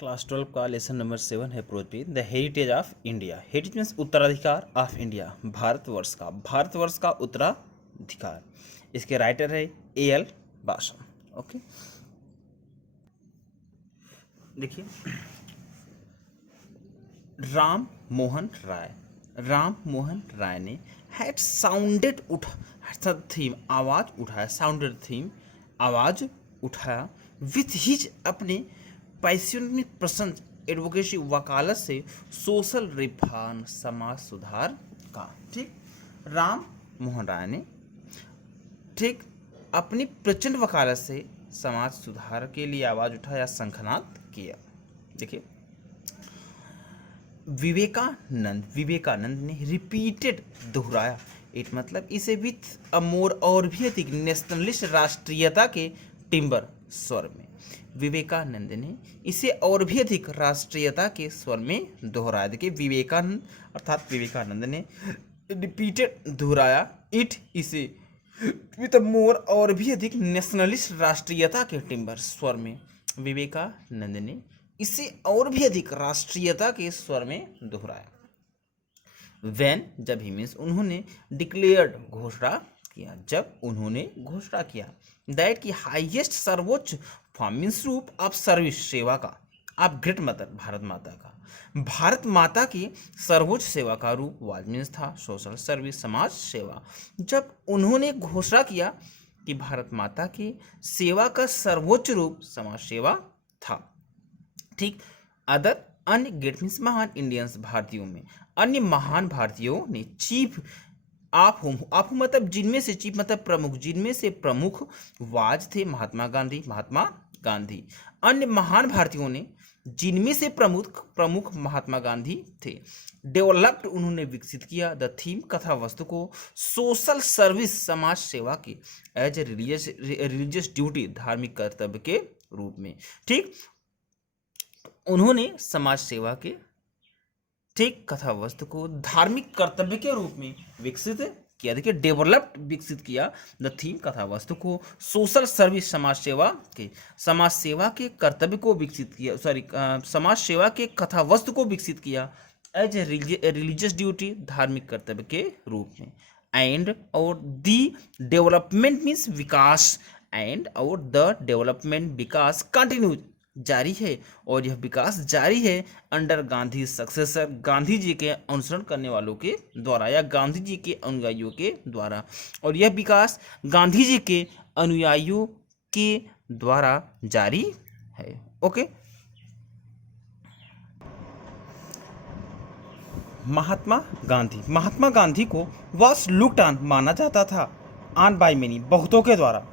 Class 12 का lesson number 7 है Prithvi the heritage of India. Heritage means उत्तराधिकार ऑफ इंडिया, भारतवर्ष का उत्तराधिकार। इसके राइटर है A.L. बाशम। ओके, देखिए राम मोहन राय ने हैड साउंडेड थीम आवाज उठाया विथ हिज अपने पैशनेट पसंद एडवोकेसी वकालत से सोशल रिफॉर्म समाज सुधार का। ठीक, राम मोहन राय ने ठीक अपनी प्रचंड वकालत से समाज सुधार के लिए आवाज उठाया, शंखनाद किया। देखिए विवेकानंद ने रिपीटेड दोहराया इट, मतलब इसे विथ अ मोर और भी अधिक नेशनलिस्ट राष्ट्रीयता के टिम्बर स्वर में। विवेकानंद ने इसे और भी अधिक राष्ट्रीयता के स्वर में दोहराया। देखिए विवेकानंद ने रिपीटेड दोहराया इट, इसे विथ मोर और भी अधिक नेशनलिस्ट राष्ट्रीयता के टिम्बर स्वर में। विवेकानंद ने इसे और भी अधिक राष्ट्रीयता के स्वर में दोहराया। When, जब ही मीन्स उन्होंने डिक्लेयर्ड घोषणा किया दैट की हाईएस्ट सर्वोच्च फॉर्म मीन्स रूप ऑफ सर्विस सेवा का ऑफ ग्रेट मदर भारत माता की सर्वोच्च सेवा का रूप वाज मीन्स था सोशल सर्विस समाज सेवा। जब उन्होंने घोषणा किया कि भारत माता की सेवा का सर्वोच्च रूप समाज सेवा था। ठीक, अदर अन्य ग्रेट मीन्स महान इंडियंस भारतीयों में अन्य महान भारतीयों ने चीफ आप मतलब जिनमें से चीफ मतलब प्रमुख, जिनमें से प्रमुख वाज थे महात्मा गांधी। अन्य महान भारतीयों ने जिनमें से प्रमुख महात्मा गांधी थे। डेवलप्ड उन्होंने विकसित किया द थीम कथा वस्तु को सोशल सर्विस समाज सेवा के एज ए रिलीजियस ड्यूटी धार्मिक कर्तव्य के रूप में। ठीक, उन्होंने समाज सेवा के ठीक कथा वस्तु को धार्मिक कर्तव्य के रूप में विकसित किया। देखिए डेवलप्ड विकसित किया द थीम कथा वस्तु को सोशल सर्विस समाज सेवा के कर्तव्य को विकसित किया, समाज सेवा के कथा वस्तु को विकसित किया एज ए रिलीजियस ड्यूटी धार्मिक कर्तव्य के रूप में। एंड और the development means Vikas, and और द डेवलपमेंट विकास कंटिन्यूज जारी है, और यह विकास जारी है अंडर गांधी सक्सेसर गांधी जी के अनुसरण करने वालों के द्वारा या गांधी जी के अनुयायियों के द्वारा, और यह विकास गांधी जी के अनुयायियों के द्वारा जारी है। ओके, महात्मा गांधी को वॉज लुक्ड ऑन माना जाता था ऑन बाय मेनी बहुतों के द्वारा,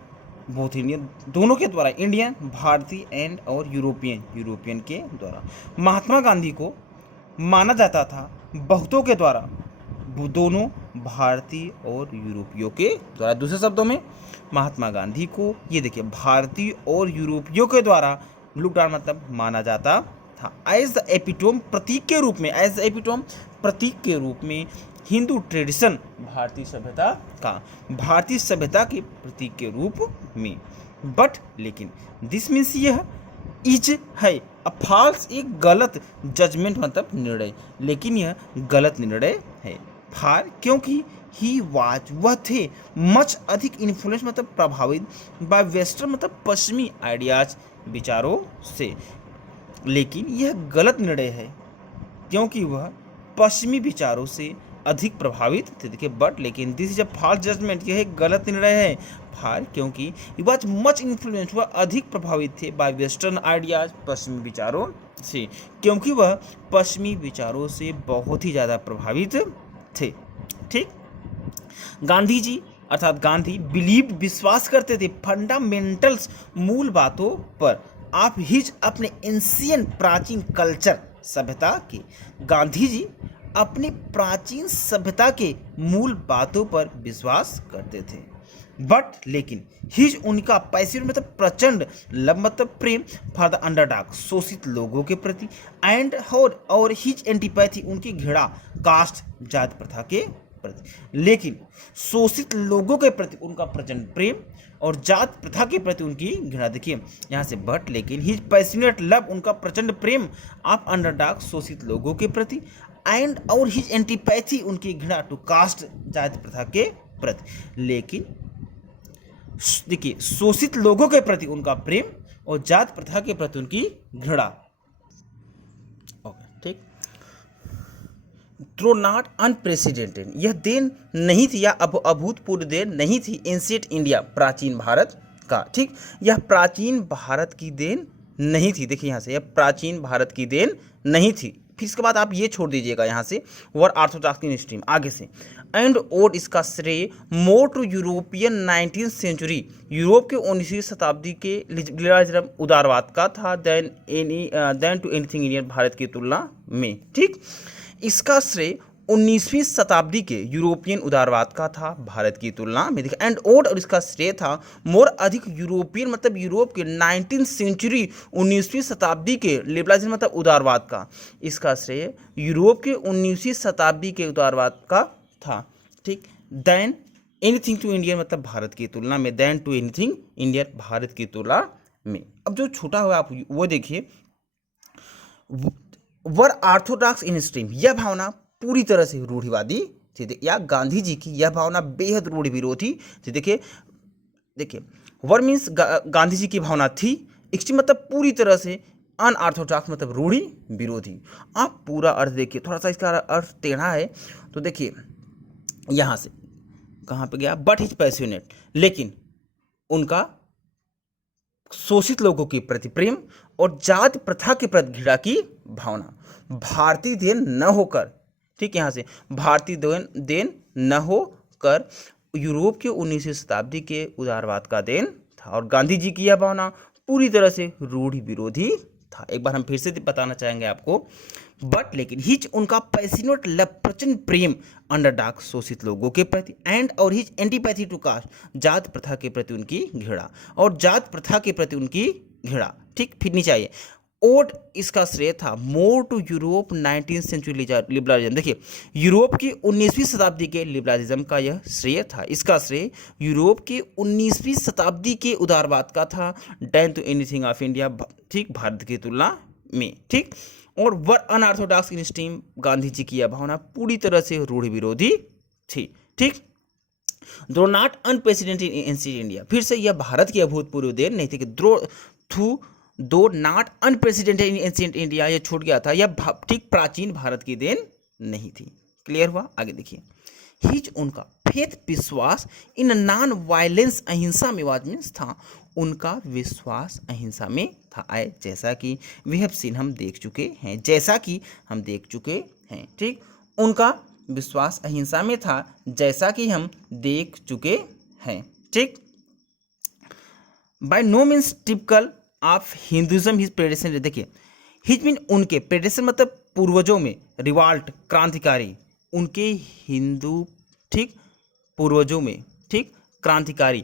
बोथ इंडियन दोनों के द्वारा, इंडियन भारतीय एंड और यूरोपियन के द्वारा। महात्मा गांधी को माना जाता था बहुतों के द्वारा, दोनों भारतीय और यूरोपियों के द्वारा। दूसरे शब्दों में महात्मा गांधी को ये देखिए भारतीय और यूरोपियों के द्वारा लुक्ड ऑन मतलब माना जाता था। एज द एपिटोम प्रतीक के रूप में हिंदू ट्रेडिशन भारतीय सभ्यता के प्रतीक के रूप में। बट लेकिन दिस मीन्स यह इज है अ फॉल्स, एक गलत जजमेंट मतलब निर्णय, लेकिन यह गलत निर्णय है। फार क्योंकि ही वाज वह थे मच अधिक इन्फ्लुएंस मतलब प्रभावित बाय वेस्टर्न मतलब पश्चिमी आइडियाज विचारों से, लेकिन यह गलत निर्णय है क्योंकि वह पश्चिमी विचारों से अधिक प्रभावित थे। देखिए बट लेकिन this is a false judgement, यह एक गलत निर्णय है। फार क्योंकि ही वाज मच इन्फ्लुएंस वह अधिक प्रभावित थे बाय वेस्टर्न आइडियाज पश्चिमी विचारों से, क्योंकि वह पश्चिमी विचारों से बहुत ही ज़्यादा प्रभावित थे। ठीक, गांधी जी अर्थात गांधी बिलीव विश्वास करते थे फंडामेंटल्स मूल बातों पर आप हिज अपने एंशियंट प्राचीन कल्चर सभ्यता के। गांधी जी अपनी प्राचीन सभ्यता के मूल बातों पर विश्वास करते थे। बट लेकिन हिज उनका पैशन मतलब प्रचंड लव मतलब प्रेम फॉर द अंडरडॉग शोषित लोगों के प्रति, एंड और हिज एंटीपैथी उनकी घृणा कास्ट जाति प्रथा के प्रति, लेकिन शोषित लोगों के प्रति उनका प्रचंड प्रेम और जात प्रथा के प्रति उनकी घृणा। देखिए यहाँ से बट लेकिन हिज पैशनेट लव, उनका प्रचंड प्रेम ऑफ अंडरडॉग, शोषित लोगों के प्रति, एंड और हिज एंटीपैथी, उनकी घृणा टू कास्ट, जात प्रथा के प्रति। लेकिन देखिए शोषित लोगों के प्रति उनका प्रेम और जात प्रथा के प्रति उनकी घृणा। ओके ठीक। थ्रो नॉट अनप्रेसिडेंटेड, यह देन नहीं थी या अभूतपूर्व देन नहीं थी एंशिएंट इंडिया, प्राचीन भारत का। ठीक, यह प्राचीन भारत की देन नहीं थी। देखिए यहाँ से यह प्राचीन भारत की देन नहीं थी। फिर इसके बाद आप ये छोड़ दीजिएगा यहाँ से वर ऑर्थोडॉक्स स्ट्रीम आगे से। एंड ओड, इसका श्रेय more to European 19th century, Europe के 19वीं शताब्दी के लिबरलिज्म उदारवाद का था, then to anything Indian, Bharat की तुलना में। ठीक, इसका श्रेय 19वीं शताब्दी के यूरोपियन उदारवाद का था, भारत की तुलना में। देखिए एंड ओड, और इसका श्रेय था मोर, अधिक यूरोपियन मतलब यूरोप के 19th सेंचुरी, 19वीं शताब्दी के लिबरलिज्म मतलब उदारवाद का, इसका श्रेय यूरोप के 19वीं शताब्दी के उदारवाद का था। ठीक, देन एनीथिंग टू इंडियन मतलब भारत की तुलना में, then to anything Indian, Bharat की तुलना में। अब जो छोटा हुआ आप वो देखिए, वर ऑर्थोडॉक्स इन स्ट्रीम, यह भावना पूरी तरह से रूढ़िवादी थी, या गांधी जी की यह भावना बेहद रूढ़ विरोधी थी। देखिए वर मीन्स गांधी जी की भावना थी, एक्सट्रीम मतलब पूरी तरह से, अनऑर्थोडॉक्स मतलब रूढ़ि विरोधी। आप पूरा अर्थ देखिए, थोड़ा सा इसका अर्थ टेढ़ा है, तो देखिए यहाँ से कहाँ पे गया, बट हिज पैशनेट, लेकिन उनका शोषित लोगों के प्रति प्रेम और जात प्रथा के प्रति घृणा की भावना, भारतीय देन न होकर, ठीक, यहाँ से भारतीय देन न होकर यूरोप के 19वीं शताब्दी के उदारवाद का देन था, और गांधी जी की यह भावना पूरी तरह से रूढ़ि विरोधी था। एक बार हम फिर से बताना चाहेंगे आपको, बट लेकिन हिज, उनका पैशनेट लव, प्रचंड प्रेम अंडरडॉग, शोषित लोगों के प्रति, एंड और हिज एंटीपैथी टू कास्ट, जात प्रथा के प्रति उनकी घृणा, और जात प्रथा के प्रति उनकी घृणा। ठीक, फिर नीचे आइए, ओड, इसका श्रेय था more to Europe 19th century liberalism. देखिए यूरोप की 19वीं शताब्दी के लिबरलिज्म का यह श्रेय था, इसका श्रेय यूरोप के 19वीं शताब्दी के उदारवाद का था, then to anything of India, ठीक, भारत की तुलना में। ठीक, और were unorthodox in stream, Gandhi ji की यह भावना पूरी तरह से रूढ़ विरोधी थी। ठीक, दो not unprecedented in ancient India, फिर से यह भारत की अभूतपूर्व देन नहीं थी कि दो not unprecedented in ancient India, यह छूट गया था, यह ठीक प्राचीन भारत की देन नहीं थी। क्लियर हुआ? आगे देखिए, हिज, उनका फेथ, विश्वास इन नॉन वायलेंस, अहिंसा में वाज मीन्स था, उनका विश्वास अहिंसा में था। आए जैसा कि वी हैव सीन, हम देख चुके हैं, जैसा कि हम देख चुके हैं। ठीक, उनका विश्वास अहिंसा में था, जैसा कि हम देख चुके हैं। ठीक, by no means typical of Hinduism his predecessor. देखिए हिज मीन उनके, प्रेडेसेंडर मतलब पूर्वजों में, रिवाल्ट क्रांतिकारी, उनके हिंदू, ठीक, पूर्वजों में, ठीक, क्रांतिकारी,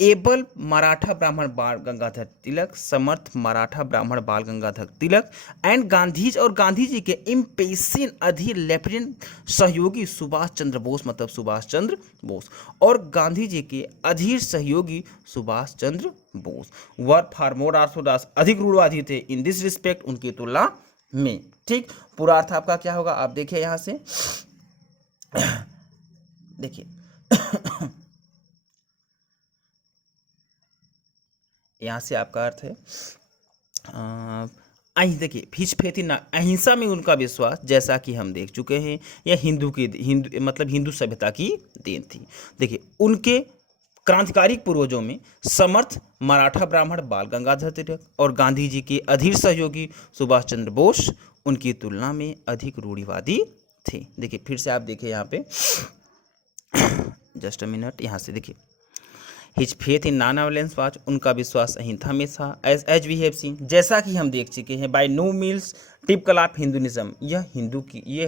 एबल मराठा ब्राह्मण बाल गंगाधर तिलक, समर्थ मराठा ब्राह्मण बाल गंगाधर तिलक, एंड गांधीज, और गांधी जी के इम्पेशन अधीर लेफ्टिनेंट सहयोगी सुभाष चंद्र बोस मतलब सुभाष चंद्र बोस, और गांधी जी के अधीर सहयोगी सुभाष चंद्र बोस वर फॉर मोर ऑर्थोडॉक्स, अधिक रूढ़वादी थे इन दिस रिस्पेक्ट, उनकी तुलना में। ठीक, पूरा अर्थ आपका क्या होगा, आप देखिए यहाँ से, देखिए यहाँ से आपका अर्थ है, देखिए हिज फेथ इन, अहिंसा में उनका विश्वास, जैसा कि हम देख चुके हैं, यह हिंदू मतलब हिंदू सभ्यता की देन थी। देखिए उनके क्रांतिकारी पूर्वजों में समर्थ मराठा ब्राह्मण बाल गंगाधर तिलक और गांधी जी के अधीर सहयोगी सुभाष चंद्र बोस उनकी तुलना में अधिक रूढ़िवादी थे। देखिए फिर से आप देखिए यहाँ पे, जस्ट अ मिनट, यहाँ से देखिए, his faith in non violence watch, उनका विश्वास अहिंसा में था, एज वी हैव सीन, जैसा कि हम देख चुके हैं, by no means typical of Hinduism, यह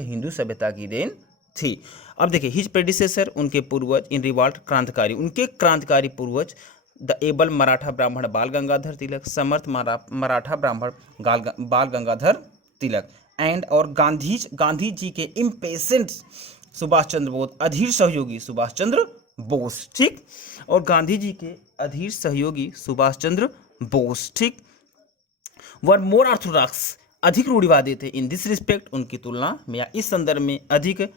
हिंदू सभ्यता की देन थी। अब देखिए हिज प्रेडिसेसर, उनके पूर्वज, इन रिवॉल्ट क्रांतिकारी, उनके क्रांतिकारी पूर्वज, द एबल मराठा ब्राह्मण बाल गंगाधर तिलक, समर्थ मराठा ब्राह्मण बाल गंगाधर तिलक, एंड और गांधी जी के इम्पेशेंट सुभाष चंद्र बोस, अधीर सहयोगी सुभाष चंद्र बोस, ठीक। और गांधी जी के अधीर सहयोगी सुभाष चंद्र बोस, ठीक, वर मोर ऑर्थोडॉक्स, अधिक रूढ़िवादी थे। इन दिस रिस्पेक्ट, उनकी तुलना में या इस संदर्भ में अधिक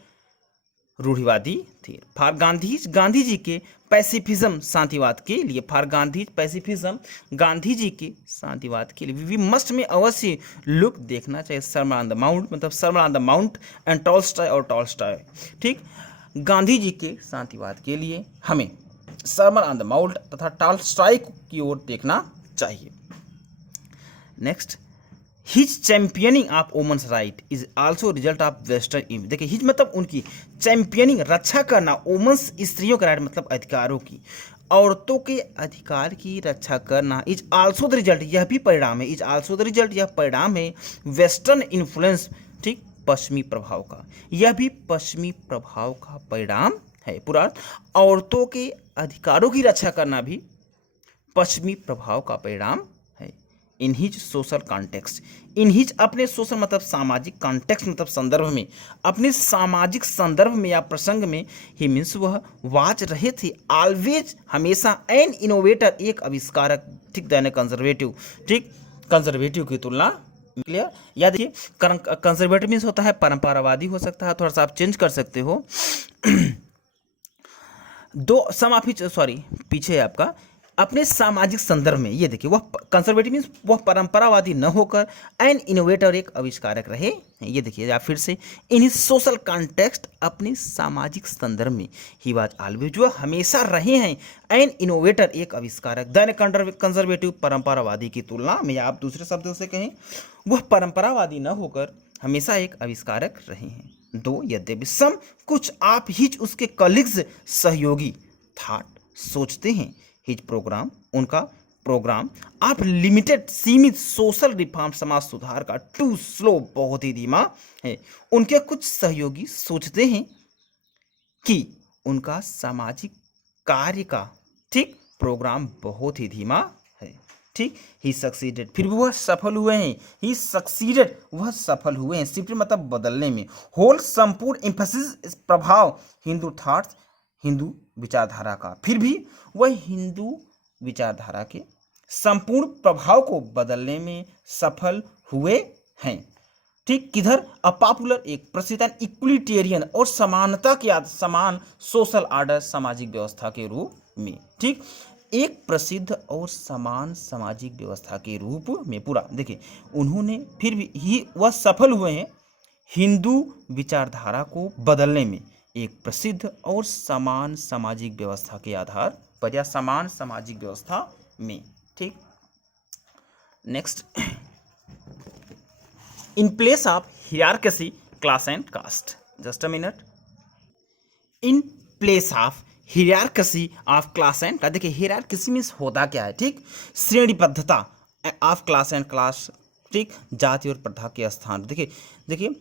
रूढ़िवादी थे। फॉर गांधी, गांधी जी के पैसिफिज्म, शांतिवाद के लिए, फॉर गांधी पैसिफिज्म, गांधी जी के शांतिवाद के लिए वी मस्ट में अवश्य लुक, देखना चाहिए सर्मन ऑन द माउंट, मतलब sermon on the mount and Tolstoy और टॉलस्टॉय, ठीक। गांधी जी के शांतिवाद के लिए हमें सर्मन ऑन द माउंट तथा टॉलस्टॉय की ओर देखना चाहिए। Next, his championing of women's right is also result of western image. देखिए हिज मतलब उनकी चैंपियनिंग, रक्षा करना, वुमेन्स स्त्रियों का राइट मतलब अधिकारों की, औरतों के अधिकार की रक्षा करना, इज आल्सो द रिजल्ट, यह भी परिणाम है, इज आल्सो द रिजल्ट, यह परिणाम है वेस्टर्न इन्फ्लुएंस, ठीक, पश्चिमी प्रभाव का, यह भी पश्चिमी प्रभाव का परिणाम है। पूरा औरतों के अधिकारों की रक्षा करना भी पश्चिमी प्रभाव का परिणाम है। In his social context, in his अपने सोशल मतलब सामाजिक, कॉन्टेक्स्ट मतलब संदर्भ में, अपने सामाजिक संदर्भ में या प्रसंग में, ही मीन्स वह वाच रहे थे, ऑलवेज हमेशा, एन इनोवेटर एक आविष्कारक, ठीक, देन कंजर्वेटिव, ठीक, कंजर्वेटिव की तुलना, क्लियर। याद रखिए कंजर्वेटिव मीन्स होता है परंपरावादी, हो सकता है, थोड़ा सा आप चेंज कर सकते हो। दो सम ऑफ हिज, सॉरी पीछे है आपका, अपने सामाजिक संदर्भ में, ये देखिए वह कंजर्वेटिव मीन्स वह परंपरावादी न होकर एन इनोवेटर एक आविष्कारक रहे। ये देखिए आप फिर से, इन हिज सोशल कॉन्टेक्स्ट, अपने सामाजिक संदर्भ में, ही वाज ऑलवेज, जो हमेशा रहे हैं, एन इनोवेटर एक आविष्कारक, देन कंजर्वेटिव परंपरावादी की तुलना में, या आप दूसरे शब्दों से कहें वह परंपरावादी न होकर हमेशा एक आविष्कारक रहे हैं। दो यद्यपि सम कुछ आप हिज उसके कलीग्स सहयोगी थॉट सोचते हैं, हिज प्रोग्राम उनका प्रोग्राम आप लिमिटेड सीमित सोशल रिफॉर्म समाज सुधार का टू स्लो बहुत ही धीमा है। उनके कुछ सहयोगी सोचते हैं कि उनका सामाजिक कार्य का, ठीक, प्रोग्राम बहुत ही धीमा है, ठीक। ही सक्सीडेड, फिर भी वह सफल हुए हैं, ही सक्सीडेड, वह सफल हुए हैं, सिंपली मतलब बदलने में, होल संपूर्ण एम्फेसिस प्रभाव हिंदू थॉट्स, हिंदू विचारधारा का, फिर भी वह हिंदू विचारधारा के संपूर्ण प्रभाव को बदलने में सफल हुए हैं, ठीक। किधर, अपॉपुलर एक प्रसिद्ध इक्वलिटेरियन और समानता के समान सोशल ऑर्डर सामाजिक व्यवस्था के रूप में, ठीक, एक प्रसिद्ध और समान सामाजिक व्यवस्था के रूप में। पूरा देखिए उन्होंने फिर भी ही वह सफल हुए हैं हिंदू विचारधारा को बदलने में, एक प्रसिद्ध और समान सामाजिक व्यवस्था के आधार पर, या समान सामाजिक व्यवस्था में, ठीक। Next, in place of hierarchy class and caste, just a minute, in place of hierarchy of class and caste, देखिए हियरार्की मीन्स होता क्या है, ठीक, श्रेणीबद्धता ऑफ क्लास एंड क्लास, ठीक, जाति और प्रथा के स्थान, देखिए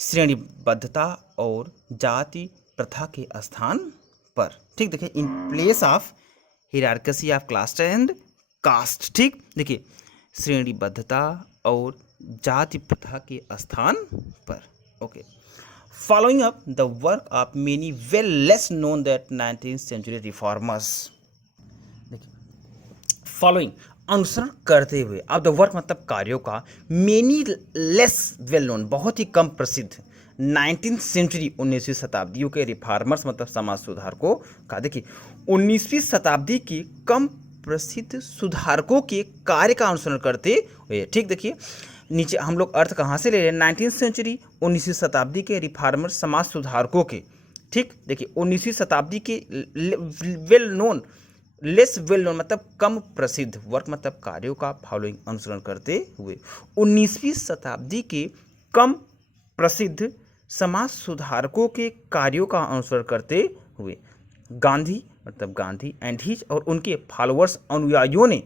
श्रेणीबद्धता और जाति प्रथा के स्थान पर, ठीक। देखिए in place of hierarchy of class and caste, ठीक, देखिए श्रेणीबद्धता और जाति प्रथा के स्थान पर, okay. Following up the work of many well less known that 19th century reformers, देखिए फॉलोइंग अनुसरण करते हुए, अब द वर्क मतलब कार्यों का, मेनी लेस वेल नोन बहुत ही कम प्रसिद्ध, 19th सेंचुरी 19वीं शताब्दियों के रिफॉर्मर्स मतलब समाज सुधारकों का, देखिए 19वीं शताब्दी के कम प्रसिद्ध सुधारकों के कार्य का अनुसरण करते हुए, ठीक। देखिए नीचे हम लोग अर्थ कहाँ से ले रहे हैं, 19th सेंचुरी 19वीं शताब्दी के रिफॉर्मर समाज सुधारकों के, ठीक। देखिए 19वीं शताब्दी के well known, less well known मतलब कम प्रसिद्ध, वर्क मतलब कार्यों का, फॉलोइंग अनुसरण करते हुए, 19वीं शताब्दी के कम प्रसिद्ध समाज सुधारकों के कार्यों का अनुसरण करते हुए, गांधी मतलब गांधी एंड हिज और उनके फॉलोअर्स अनुयायियों ने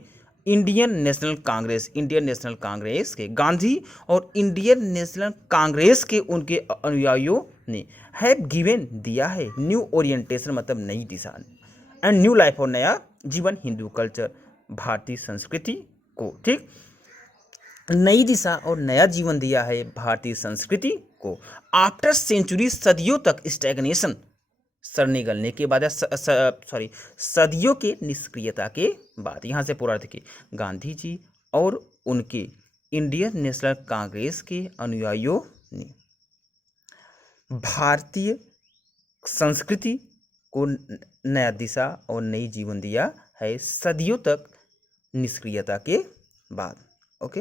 Indian national Congress, Indian national Congress के, गांधी और इंडियन नेशनल कांग्रेस के उनके अनुयायियों ने हैव गिवन दिया है न्यू ओरिएंटेशन मतलब नई दिशा एंड न्यू लाइफ और नया जीवन, हिंदू कल्चर, भारतीय संस्कृति को, ठीक, नई दिशा और नया जीवन दिया है भारतीय संस्कृति को। आफ्टर सेंचुरी, सदियों तक स्टैग्नेशन, सर निगलने के बाद या सॉरी सदियों के निष्क्रियता के बाद, यहाँ से पूरा देखिए, गांधी जी और उनके इंडियन नेशनल कांग्रेस के अनुयायियों ने भारतीय संस्कृति को नया दिशा और नई जीवन दिया है, सदियों तक निष्क्रियता के बाद। ओके।